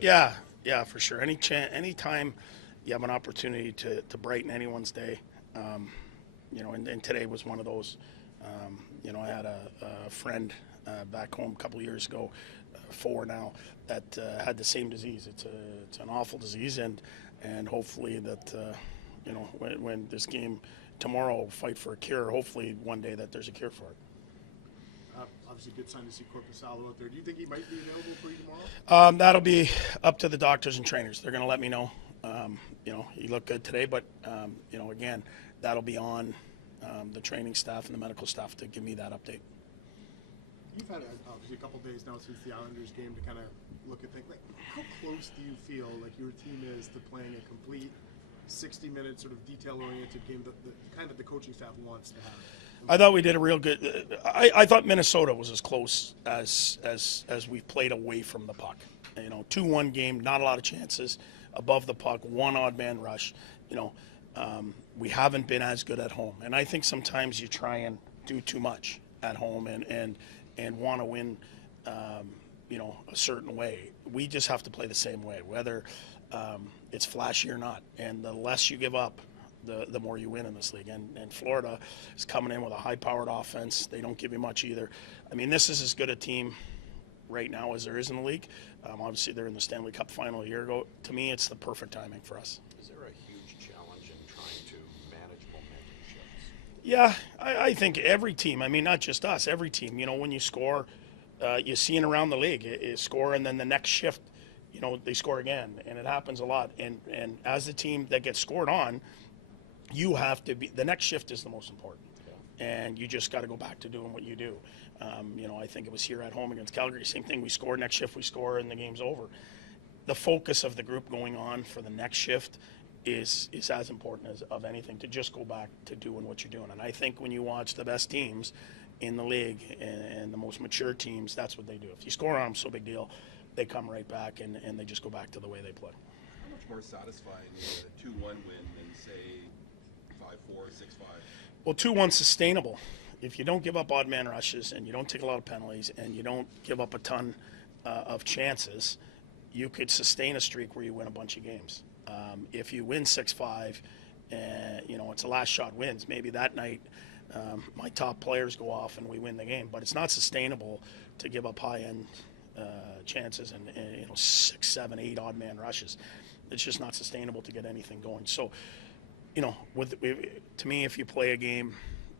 Yeah, for sure. Anytime you have an opportunity to brighten anyone's day, and today was one of those. I had a friend back home a couple of years ago, four now, that had the same disease. It's an awful disease, and hopefully that when this game tomorrow fight for a cure, hopefully one day that there's a cure for it. Obviously, good sign to see Corpusalo out there. Do you think he might be available for you tomorrow? That'll be up to the doctors and trainers. They're going to let me know. He looked good today, but again, that'll be on the training staff and the medical staff to give me that update. You've had obviously a couple days now since the Islanders game to kind of look at things. Like, how close do you feel like your team is to playing a complete 60-minute sort of detail-oriented game that kind of the coaching staff wants to have? I thought we did a real good. I thought Minnesota was as close as we've played away from the puck. 2-1 game, not a lot of chances above the puck, one odd man rush. We haven't been as good at home, and I think sometimes you try and do too much at home and want to win, a certain way. We just have to play the same way, whether it's flashy or not. And the less you give up, the more you win in this league. And Florida is coming in with a high-powered offense. They don't give you much either. I mean, this is as good a team right now as there is in the league. Obviously, they're in the Stanley Cup final a year ago. To me, it's the perfect timing for us. Is there a huge challenge in trying to manage momentum shifts? Yeah, I think every team, not just us, every team, when you score, you see it around the league. You score, and then the next shift, they score again, and it happens a lot. And as the team that gets scored on, you have to be, the next shift is the most important. And you just got to go back to doing what you do. I think it was here at home against Calgary, same thing. We score, next shift we score, and the game's over. The focus of the group going on for the next shift is as important as of anything, to just go back to doing what you're doing. And I think when you watch the best teams in the league and the most mature teams, that's what they do. If you score on them, so big deal, they come right back and they just go back to the way they play. How much more satisfying is a 2-1 win than, say, 5-4, 6-5? Well, 2-1 sustainable. If you don't give up odd man rushes and you don't take a lot of penalties and you don't give up a ton of chances, you could sustain a streak where you win a bunch of games. If you win 6-5, it's a last shot wins. Maybe that night my top players go off and we win the game. But it's not sustainable to give up high-end chances and 6, 7, 8 odd man rushes. It's just not sustainable to get anything going. So, to me, if you play a game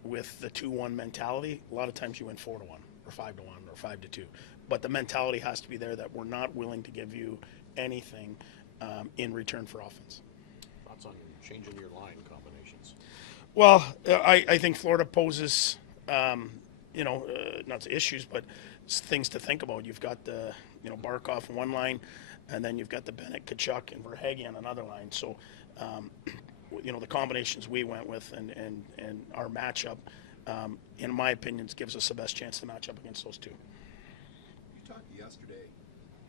with the 2-1 mentality, a lot of times you win 4-1 or 5-1 or 5-2. But the mentality has to be there that we're not willing to give you anything in return for offense. Thoughts on changing your line combinations? Well, I think Florida poses, not issues, but things to think about. You've got the, Barkov in one line, and then you've got the Bennett, Tkachuk, and Verhaeghe on another line. So, the combinations we went with and our matchup, in my opinion, gives us the best chance to match up against those two. You talked yesterday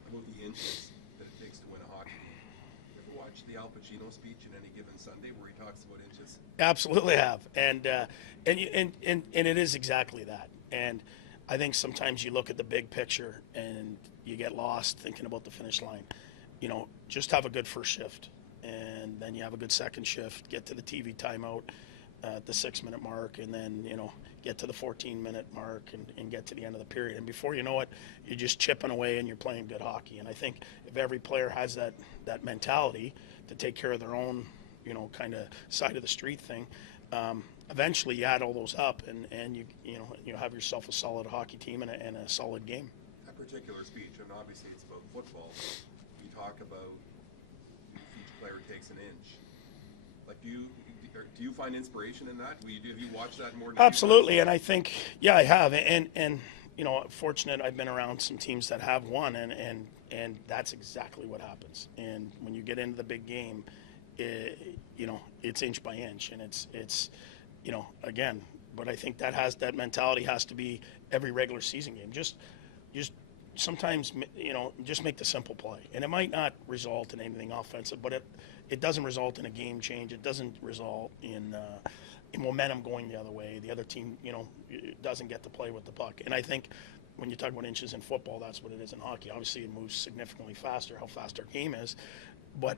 about the inches that it takes to win a hockey game. You ever watch the Al Pacino speech in Any Given Sunday where he talks about inches? Absolutely have, and it is exactly that. And I think sometimes you look at the big picture and you get lost thinking about the finish line. Just have a good first shift, and then you have a good second shift. Get to the TV timeout at the 6-minute mark, and then get to the 14-minute mark and get to the end of the period. And before you know it, you're just chipping away and you're playing good hockey. And I think if every player has that mentality to take care of their own kind of side of the street thing, eventually you add all those up and you have yourself a solid hockey team and a solid game. That particular speech, and obviously it's about football, you talk about if each player takes an inch. Like, do you find inspiration in that? Have you watched that more? Absolutely, and I think, I have, and fortunate I've been around some teams that have won, and that's exactly what happens. And when you get into the big game, it's inch by inch, and it's again. But I think that mentality has to be every regular season game. Just sometimes just make the simple play, and it might not result in anything offensive, but it doesn't result in a game change. It doesn't result in momentum going the other way. The other team doesn't get to play with the puck, and I think when you talk about inches in football, that's what it is in hockey. Obviously, it moves significantly faster, how fast our game is, but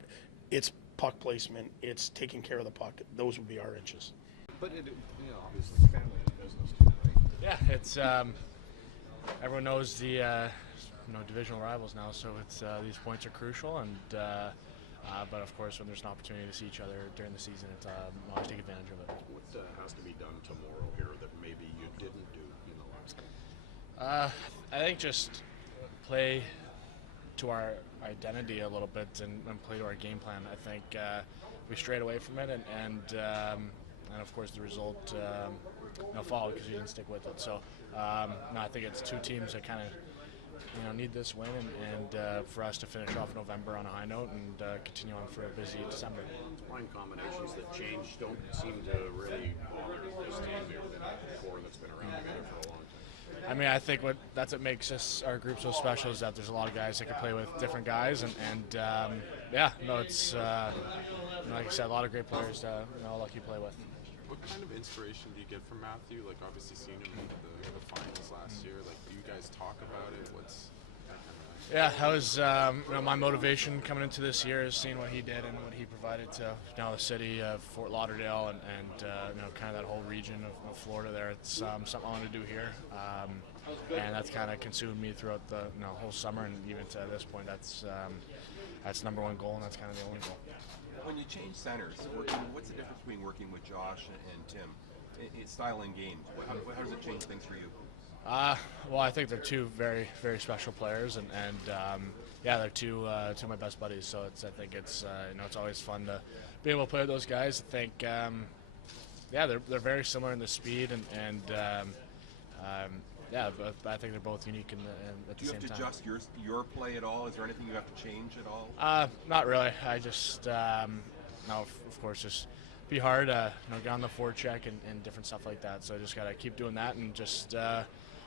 it's puck placement, it's taking care of the puck. Those would be our inches. But it, obviously family and business too, right? Yeah, it's everyone knows the divisional rivals now, so it's these points are crucial, and but of course when there's an opportunity to see each other during the season, it's always take advantage of it. What has to be done tomorrow here that maybe you didn't do in the last game? I think just play to our identity a little bit and play to our game plan. I think we strayed away from it, and of course the result followed because we didn't stick with it. So no, I think it's two teams that kind of need this win, and for us to finish off November on a high note and continue on for a busy December. Line combinations that change don't seem to really bother this team. They've been a core that's been around together for a long time. I mean, I think that's what makes our group so special is that there's a lot of guys that can play with different guys, and it's like I said, a lot of great players that lucky to play with. What kind of inspiration do you get from Matthew? Like, obviously seeing him in the finals last year. Like, do you guys talk about it? What's that kind of? Yeah, that was my motivation coming into this year is seeing what he did and what he provided to the city of Fort Lauderdale and kind of that whole region of Florida there. It's something I want to do here, and that's kind of consumed me throughout the whole summer, and even to this point, that's number one goal, and that's kind of the only goal. When you change centers, what's the difference between working with Josh and Tim? It's style and game. How does it change things for you? Well, I think they're two very, very special players, and they're two of my best buddies. So I think it's always fun to be able to play with those guys. I think they're very similar in the speed but I think they're both unique at the same time. Do you have to adjust your play at all? Is there anything you have to change at all? Not really. I just of course, just be hard. Get on the forecheck and different stuff like that. So I just gotta keep doing that and just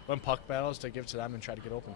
when puck battles to give to them and try to get open.